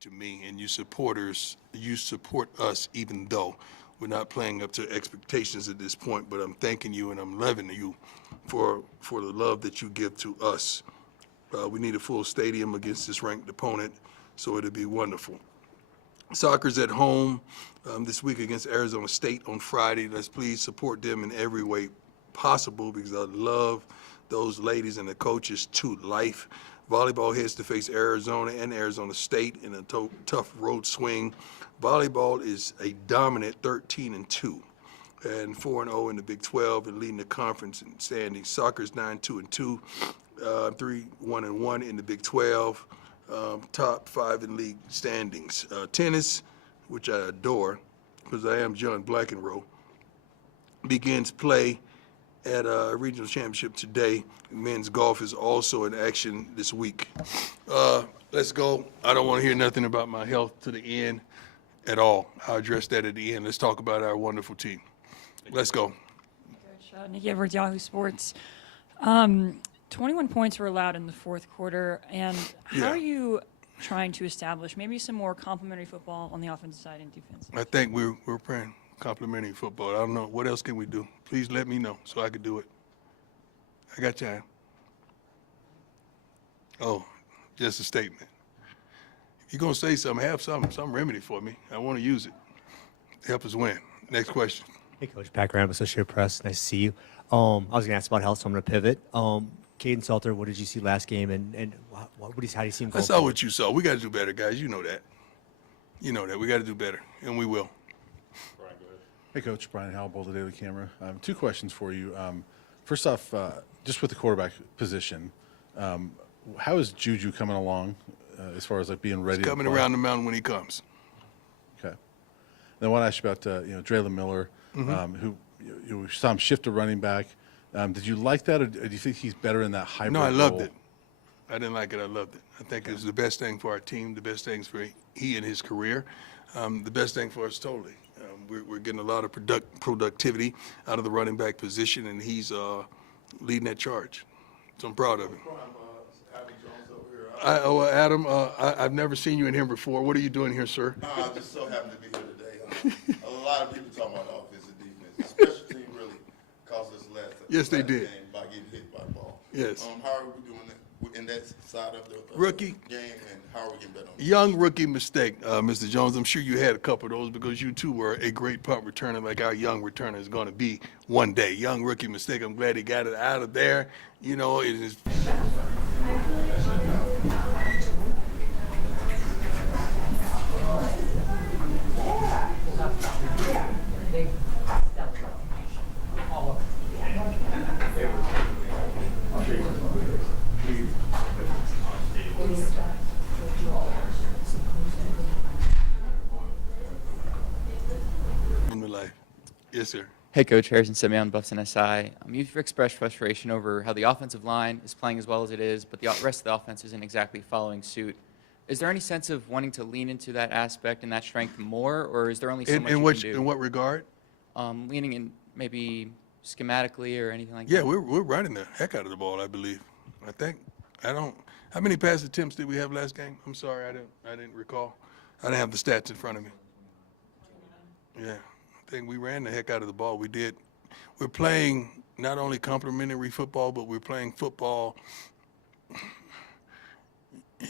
To me, and you support us even though we're not playing up to expectations at this point, but I'm thanking you and I'm loving you for the love that you give to us. We need a full stadium against this ranked opponent, so it'll be wonderful. Soccer's at home this week against Arizona State on Friday. Let's please support them in every way possible because I love those ladies and the coaches to life. Volleyball heads to face Arizona and Arizona State in a tough road swing. Volleyball is a dominant 13-2 and 4-0 in the Big 12 and leading the conference in standings. Soccer's 9-2-2, 3-1-1 in the Big 12, top 5 in league standings. Tennis, which I adore because I am John Blackenrow, begins play at a regional championship today. Men's golf is also in action this week. Let's go. I don't want to hear nothing about my health to the end at all. I'll address that at the end. Let's talk about our wonderful team. Let's go. Coach, Nikki Edwards, Yahoo Sports. 21 points were allowed in the fourth quarter, and how are you trying to establish maybe some more complementary football on the offensive side and defense? I think we're playing complimentary football. I don't know. What else can we do? Please let me know so I can do it. I got time. Oh, just a statement. If you're going to say something, have some remedy for me. I want to use it. Help us win. Next question. Hey, Coach. Pat Graham, Associated Press. Nice to see you. I was going to ask about health, so I'm going to pivot. Caden Salter, what did you see last game, and how do you see him going? I saw what you saw. We got to do better, guys. You know that. You know that. We got to do better, and we will. Hey, Coach. Brian Howell, the Daily Camera. 2 questions for you. First off, just with the quarterback position, how is Juju coming along as far as like being ready? He's coming around the mountain when he comes. Okay. Then I want to ask you about Draylon Miller, who you saw him shift to running back. Did you like that, or do you think he's better in that hybrid No, I loved role? it. I didn't like it. I loved it. I think it was the best thing for our team, the best things for he and his career, the best thing for us totally. We're getting a lot of productivity out of the running back position, and he's leading that charge. So I'm proud of him. Adam, I've never seen you in here before. What are you doing here, sir? I'm just so happy to be here today. A lot of people talk about offense and defense. The special team really cost us last. Yes, they did. Game by getting hit by the ball. Yes. How are we doing in that side of the Rookie game, and how are we getting better on it? Young rookie mistake, Mr. Jones. I'm sure you had a couple of those because you too were a great punt returner like our young returner is going to be one day. Young rookie mistake. I'm glad he got it out of there. You know, it is. Yes, sir. Hey, Coach. Harrison Simeon, Buffs SI. You've expressed frustration over how the offensive line is playing as well as it is, but the rest of the offense isn't exactly following suit. Is there any sense of wanting to lean into that aspect and that strength more, or is there only so much you can do? In what regard? Leaning in maybe schematically or anything like Yeah, that? we're running the heck out of the ball, I believe. I think. How many pass attempts did we have last game? I'm sorry, I didn't recall. I didn't have the stats in front of me. Yeah. I think we ran the heck out of the ball. We did. We're playing not only complimentary football, but we're playing football.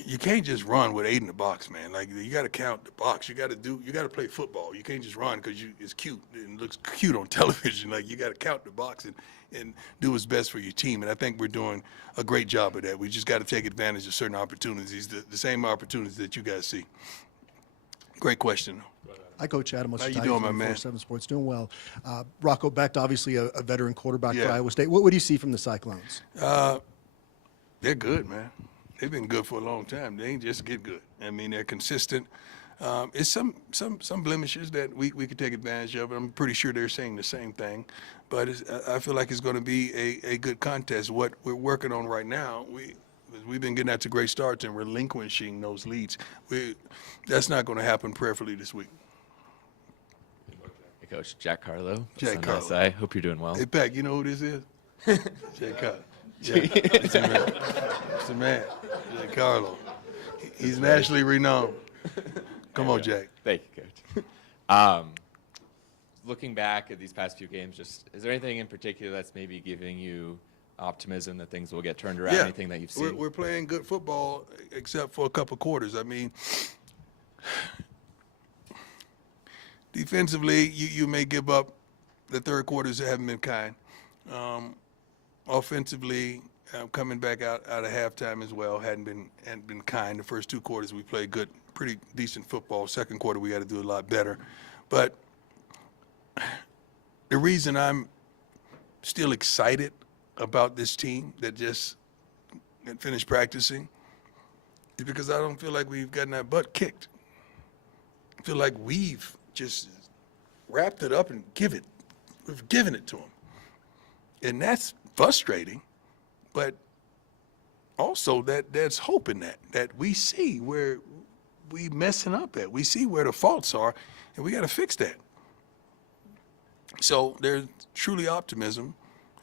You can't just run with 8 in the box, man. Like, you got to count the box. You got to play football. You can't just run because it's cute. It looks cute on television. Like, you got to count the box and do what's best for your team. And I think we're doing a great job of that. We just got to take advantage of certain opportunities, the same opportunities that you guys see. Great question. Hi, Coach Adam. How you doing, my man? 7 Sports, doing well. Rocco Becht, obviously a veteran quarterback for Yeah. Iowa State. What do you see from the Cyclones? They're good, man. They've been good for a long time. They ain't just get good. I mean, they're consistent. It's some blemishes that we could take advantage of. I'm pretty sure they're saying the same thing, but I feel like it's going to be a good contest. What we're working on right now, we've been getting out to great starts and relinquishing those leads. That's not going to happen prayerfully this week. Hey, Coach, Jack Carlo. Jack Carlo. I hope you're doing well. Hey, Pat, you know who this is? Jack Carlo. Yeah, it's a man. It's a man. Jack Carlo. He's nationally renowned. Come on, Jack. Thank you, Coach. Looking back at these past few games, just is there anything in particular that's maybe giving you optimism that things will get turned around? Yeah. Anything that you've seen? We're playing good football except for a couple quarters. I mean, defensively, you may give up. The third quarters haven't been kind. Offensively, coming back out of halftime as well hadn't been kind. The first two quarters we played good, pretty decent football. Second quarter we got to do a lot better. But the reason I'm still excited about this team that just finished practicing is because I don't feel like we've gotten our butt kicked. I feel like we've just wrapped it up and we've given it to them. And that's frustrating, but also there's hope in that we see where we messing up at. We see where the faults are, and we got to fix that. So there's truly optimism,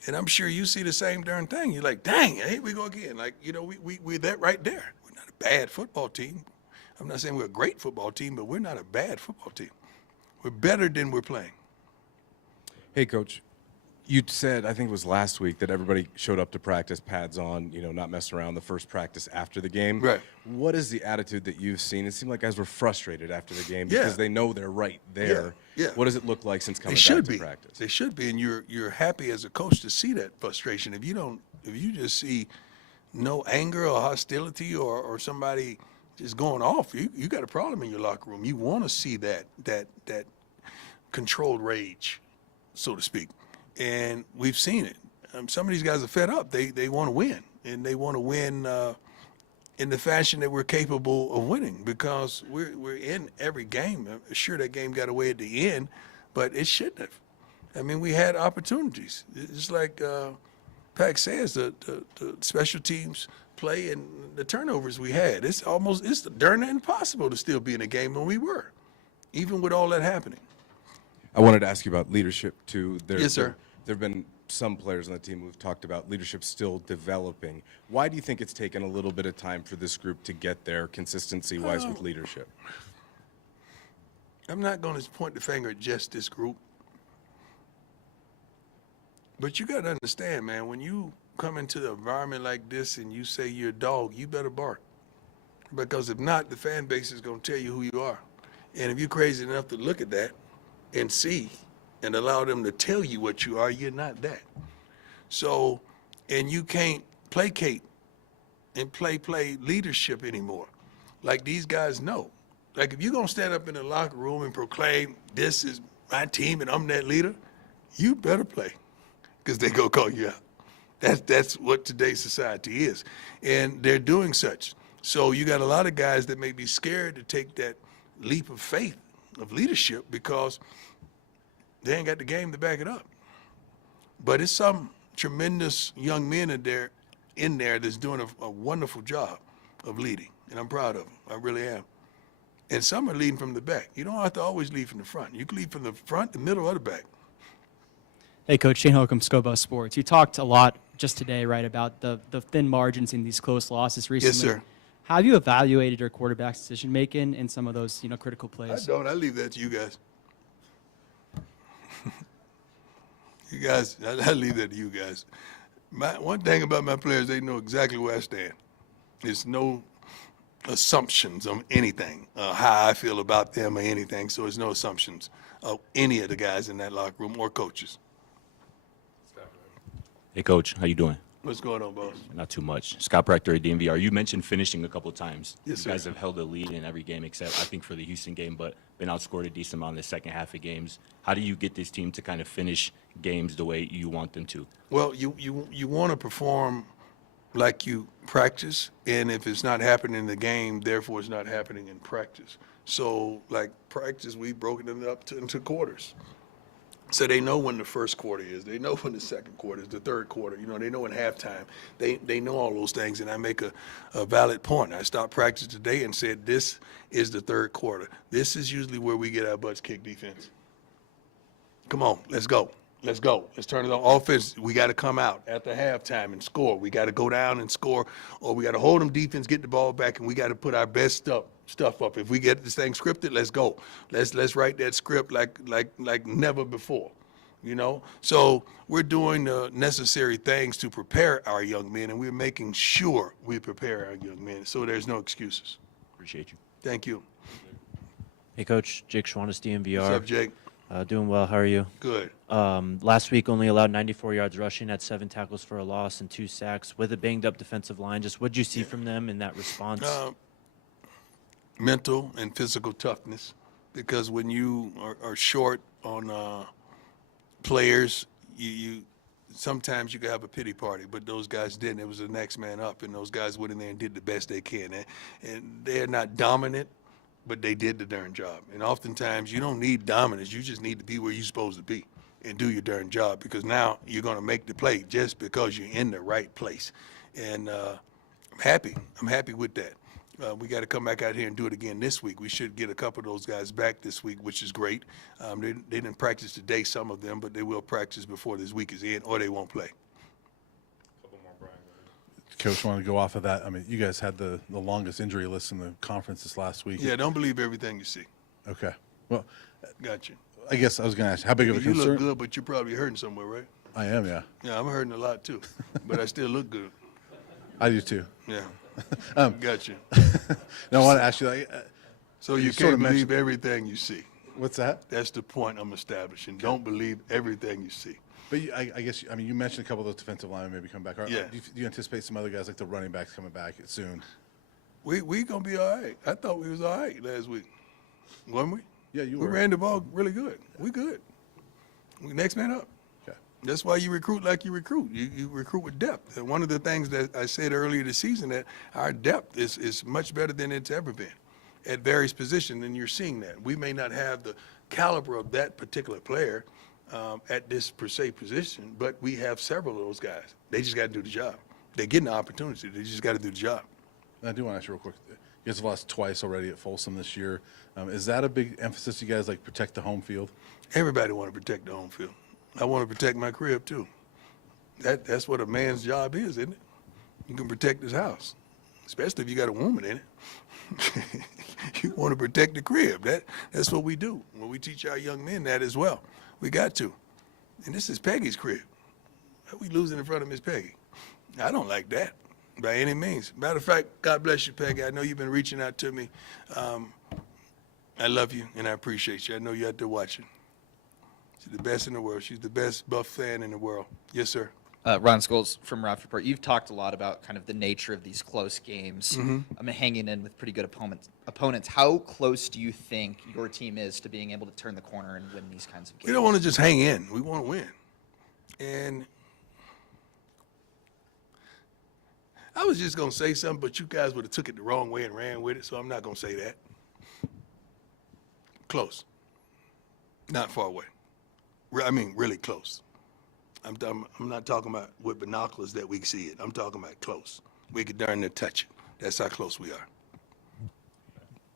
and I'm sure you see the same darn thing. You're like, dang, here we go again. Like, we're that right there. We're not a bad football team. I'm not saying we're a great football team, but we're not a bad football team. We're better than we're playing. Hey, Coach, you said, I think it was last week, that everybody showed up to practice, pads on, not messing around the first practice after the game. Right. What is the attitude that you've seen? It seemed like guys were frustrated after the game Yeah. because they know they're right there. Yeah. What does it look like since coming They should back be. to practice? They should be, and you're happy as a coach to see that frustration. If you just see no anger or hostility or somebody just going off, you got a problem in your locker room. You want to see that controlled rage, so to speak, and we've seen it. Some of these guys are fed up. They want to win, and they want to win in the fashion that we're capable of winning, because we're in every game. Sure, that game got away at the end, but it shouldn't have. I mean, we had opportunities. It's like Pac says, the special teams play and the turnovers we had. It's darn impossible to still be in a game when we were, even with all that happening. I wanted to ask you about leadership, too. Yes, sir. There have been some players on the team who've talked about leadership still developing. Why do you think it's taken a little bit of time for this group to get there consistency-wise with leadership? I'm not going to point the finger at just this group. But you got to understand, man, when you come into the environment like this and you say you're a dog, you better bark. Because if not, the fan base is going to tell you who you are. And if you're crazy enough to look at that and see and allow them to tell you what you are, you're not that. So, and you can't placate and play leadership anymore. Like these guys know. Like if you're going to stand up in the locker room and proclaim, this is my team and I'm that leader, you better play, because they go call you out. That's what today's society is. And they're doing such. So you got a lot of guys that may be scared to take that leap of faith of leadership because they ain't got the game to back it up. But it's some tremendous young men in there that's doing a wonderful job of leading, and I'm proud of them. I really am. And some are leading from the back. You don't have to always lead from the front. You can lead from the front, the middle, or the back. Hey, Coach, Shane Holcomb, Scobo Sports. You talked a lot just today, right, about the thin margins in these close losses recently. Yes, sir. How have you evaluated your quarterback's decision-making in some of those, critical plays? I don't. I leave that to you guys. You guys, I leave that to you guys. One thing about my players, they know exactly where I stand. There's no assumptions on anything, how I feel about them or anything. So there's no assumptions of any of the guys in that locker room or coaches. Hey, Coach, how you doing? What's going on, boss? Not too much. Scott Proctor at DMVR. You mentioned finishing a couple times. Yes, you guys sir. have held a lead in every game except, I think, for the Houston game, but been outscored a decent amount in the second half of games. How do you get this team to kind of finish games the way you want them to? Well, you want to perform like you practice, and if it's not happening in the game, therefore it's not happening in practice. So, like practice, we've broken it up into quarters. So they know when the first quarter is. They know when the second quarter is, the third quarter. You know, they know when halftime. They know all those things, and I make a valid point. I stopped practice today and said, this is the third quarter. This is usually where we get our butts kicked defense. Come on, let's go. Let's go. Let's turn it on. Offense, we got to come out after halftime and score. We got to go down and score, or we got to hold them defense, get the ball back, and we got to put our best stuff up. If we get this thing scripted, let's go. Let's write that script like never before. You know? So we're doing the necessary things to prepare our young men, and we're making sure we prepare our young men so there's no excuses. Appreciate you. Thank you. Hey, Coach. Jake Schwantes, DMVR. What's up, Jake? Doing well. How are you? Good. Last week, only allowed 94 yards rushing, had 7 tackles for a loss and 2 sacks with a banged-up defensive line. Just what did you see from them in that response? Mental and physical toughness, because when you are short on players, you sometimes you can have a pity party, but those guys didn't. It was the next man up, and those guys went in there and did the best they can. And they're not dominant, but they did the darn job. And oftentimes you don't need dominance. You just need to be where you're supposed to be and do your darn job, because now you're going to make the play just because you're in the right place. And I'm happy. I'm happy with that. We got to come back out here and do it again this week. We should get a couple of those guys back this week, which is great. They didn't practice today, some of them, but they will practice before this week is in, or they won't play. Coach, want to go off of that? I mean, you guys had the longest injury list in the conference this last week. Yeah, don't believe everything you see. Okay. Well, Got you. I guess I was going to ask, how big of a You concern? look good, but you're probably hurting somewhere, right? I am, yeah. Yeah, I'm hurting a lot too, but I still look good. I do too. Yeah. Got you. Now I want to ask you, like, So you sort of can't believe mentioned- everything you see. what's that? That's the point I'm establishing. Don't believe everything you see. But I guess, I mean, you mentioned a couple of those defensive linemen maybe come back. Yeah. Do you anticipate some other guys like the running backs coming back soon? We gonna be all right. I thought we was all right last week, wasn't we? Yeah, you We were. ran the ball really good. We good. We next man up. Okay. That's why you recruit like you recruit. You recruit with depth. And one of the things that I said earlier this season, that our depth is much better than it's ever been at various positions, and you're seeing that. We may not have the caliber of that particular player at this per se position, but we have several of those guys. They just got to do the job. They're getting the opportunity. They just got to do the job. And I do want to ask you real quick. You guys have lost twice already at Folsom this year. Is that a big emphasis, you guys, like protect the home field? Everybody want to protect the home field. I want to protect my crib too. That's what a man's job is, isn't it? You can protect his house, especially if you got a woman in it. You want to protect the crib. That's what we do. Well, we teach our young men that as well. We got to. And this is Peggy's crib. How we losing in front of Miss Peggy? I don't like that by any means. Matter of fact, God bless you, Peggy. I know you've been reaching out to me. I love you and I appreciate you. I know you're out there watching. She's the best in the world. She's the best Buff fan in the world. Yes, sir. Ron Scholes from Ralph Report. You've talked a lot about kind of the nature of these close games. Mm-hmm. I mean, hanging in with pretty good opponents. How close do you think your team is to being able to turn the corner and win these kinds of games? We don't want to just hang in. We want to win. And I was just going to say something, but you guys would have took it the wrong way and ran with it, so I'm not going to say that. Close. Not far away. I mean, really close. I'm not talking about with binoculars that we see it. I'm talking about close. We could darn near touch it. That's how close we are.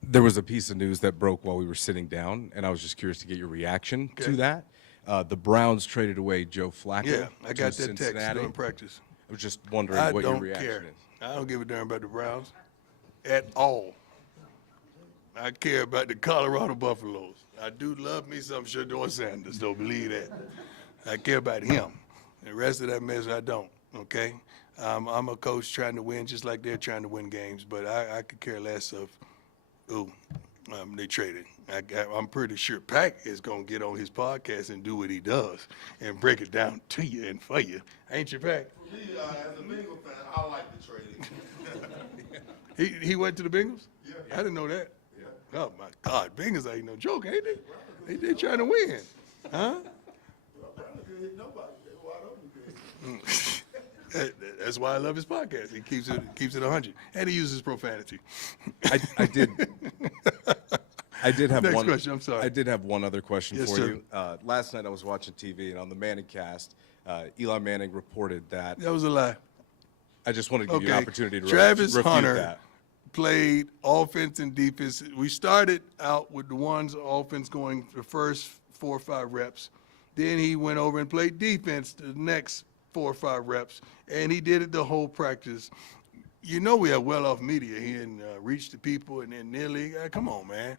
There was a piece of news that broke while we were sitting down, and I was just curious to get your reaction to that. The Browns traded away Joe Flacco. Yeah, I got to that text Cincinnati. during practice. I was just wondering I what your don't reaction care. is. I don't give a darn about the Browns at all. I care about the Colorado Buffaloes. I do love me some Deion Sanders, don't believe that. I care about him. The rest of that mess, I don't, okay? I'm a coach trying to win just like they're trying to win games, but I could care less of who they traded. I'm pretty sure Pac is going to get on his podcast and do what he does and break it down to you and for you. Ain't you, Pac? For me, as a Bengal fan, I like the trading. He went to the Bengals? Yeah. I didn't know that. Yeah. Oh, my God. Bengals ain't no joke, ain't they? They trying to win. Huh? Well, Brandon can't hit nobody. They wide open. That's why I love his podcast. He keeps it 100, and he uses profanity. I did. I did have Next one question, I'm sorry. I did have one other question Yes, for sir. you. Last night I was watching TV, and on the Manning cast, Eli Manning reported that. That was a lie. I just wanted to give you an opportunity to Travis refute Hunter that. played offense and defense. We started out with the ones offense going the first 4 or 5 reps. Then he went over and played defense the next 4 or 5 reps, and he did it the whole practice. You know we have well-off media here and reach the people and then nearly, come on, man.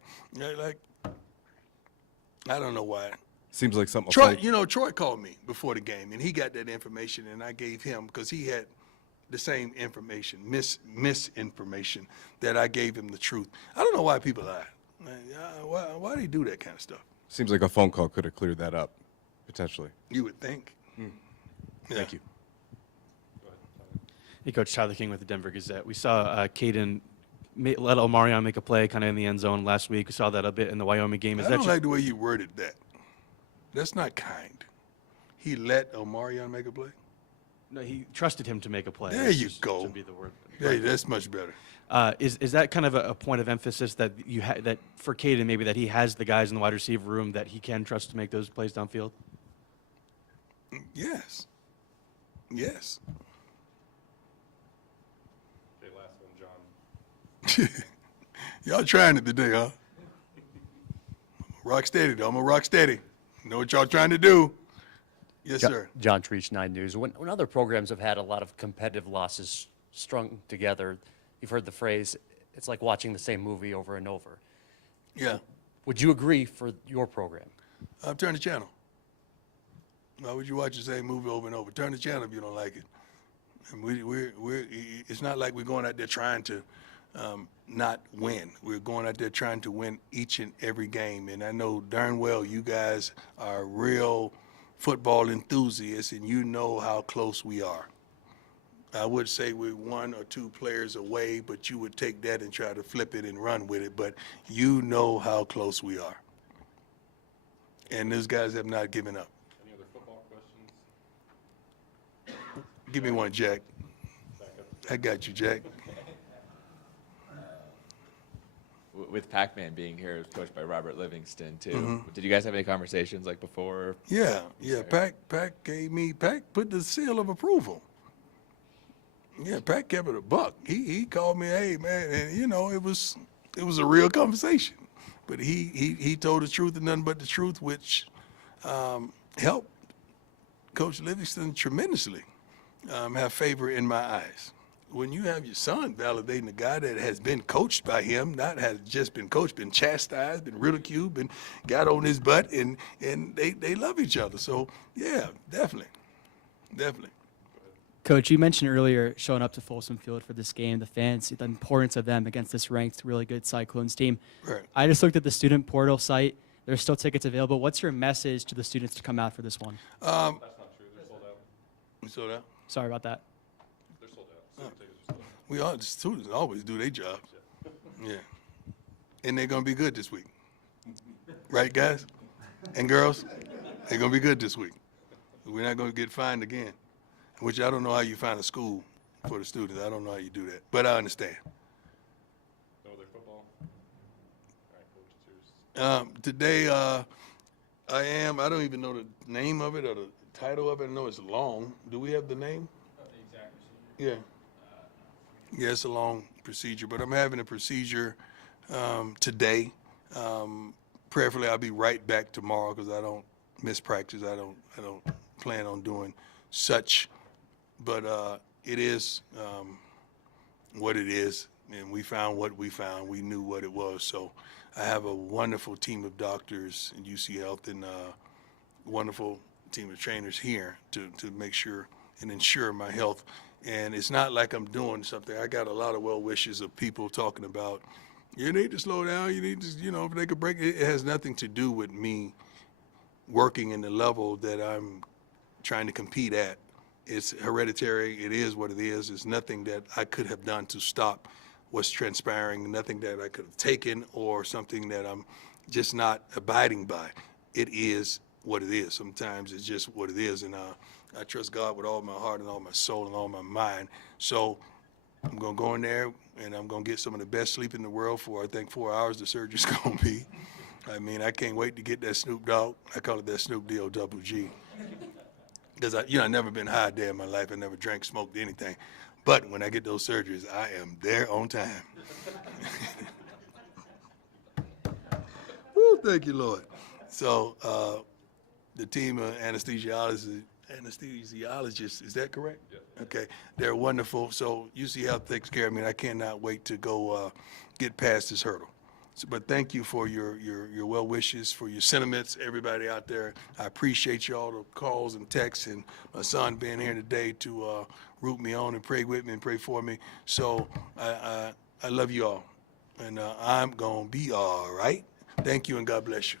Like, I don't know why. Seems like something. Troy called me before the game, and he got that information, and I gave him, because he had the same information, misinformation, that I gave him the truth. I don't know why people lie. Why do they do that kind of stuff? Seems like a phone call could have cleared that up, potentially. You would think. Yeah. Thank you. Hey, Coach, Tyler King with the Denver Gazette. We saw Caden let Omarion make a play kind of in the end zone last week. We saw that a bit in the Wyoming game. I don't like the way you worded that. That's not kind. He let Omarion make a play? No, he trusted him to make a play. There you go. Should be the word. Hey, that's much better. Is that kind of a point of emphasis that that for Caden maybe that he has the guys in the wide receiver room that he can trust to make those plays downfield? Yes. Yes. Okay, last one, John. Y'all trying it today, huh? Rock steady, though. I'm a rock steady. Know what y'all trying to do. Yes, sir. John Treach, 9 News. When other programs have had a lot of competitive losses strung together, you've heard the phrase, it's like watching the same movie over and over. Yeah. Would you agree for your program? Turn the channel. Why would you watch the same movie over and over? Turn the channel if you don't like it. And it's not like we're going out there trying to not win. We're going out there trying to win each and every game. And I know darn well you guys are real football enthusiasts, and you know how close we are. I would say we're 1 or 2 players away, but you would take that and try to flip it and run with it. But you know how close we are. And those guys have not given up. Any other football questions? Give me one, Jack. I got you, Jack. With Pac-Man being here, it was coached by Robert Livingston too. Did you guys have any conversations like before? Yeah. Pac put the seal of approval. Yeah, Pac kept it a buck. He called me, hey man, and it was a real conversation. But he told the truth and nothing but the truth, which helped Coach Livingston tremendously have favor in my eyes. When you have your son validating a guy that has been coached by him, not has just been coached, been chastised, been ridiculed, been got on his butt, and they love each other. So yeah, definitely. Coach, you mentioned earlier showing up to Folsom Field for this game, the fans, the importance of them against this ranked, really good Cyclones team. Right. I just looked at the student portal site. There's still tickets available. What's your message to the students to come out for this one? That's not true. They're sold out. You saw that? Sorry about that. They're sold out. Student tickets are sold out. We all the students always do their job. Yeah. And they're gonna be good this week. Right, guys? And girls? They're gonna be good this week. We're not gonna get fined again. Which I don't know how you find a school for the students. I don't know how you do that. But I understand. No other football? All right, Coach, it's yours. Today I don't even know the name of it or the title of it. I know it's long. Do we have the name? The exact procedure. Yeah. Yeah, it's a long procedure, but I'm having a procedure today. Prayerfully, I'll be right back tomorrow because I don't miss practice. I don't plan on doing such, but it is what it is, and we found what we found. We knew what it was. So I have a wonderful team of doctors in UC Health and a wonderful team of trainers here to make sure and ensure my health. And it's not like I'm doing something. I got a lot of well wishes of people talking about, you need to slow down, you need to, if they could break it. It has nothing to do with me working in the level that I'm trying to compete at. It's hereditary. It is what it is. There's nothing that I could have done to stop what's transpiring, nothing that I could have taken or something that I'm just not abiding by. It is what it is. Sometimes it's just what it is. And I trust God with all my heart and all my soul and all my mind. So I'm going to go in there, and I'm going to get some of the best sleep in the world for, I think, 4 hours the surgery's going to be. I mean, I can't wait to get that Snoop Dogg. I call it that Snoop D-O-double-G. Because, I've never been high a day in my life. I never drank, smoked, anything. But when I get those surgeries, I am there on time. Woo, thank you, Lord. So the team of anesthesiologists, is that correct? Yeah. Okay, they're wonderful. So UC Health takes care of me, and I cannot wait to go get past this hurdle. So, but thank you for your well wishes, for your sentiments, everybody out there. I appreciate you all the calls and texts, and my son being here today to root me on and pray with me and pray for me. So I love you all, and I'm gonna be all right. Thank you, and God bless you.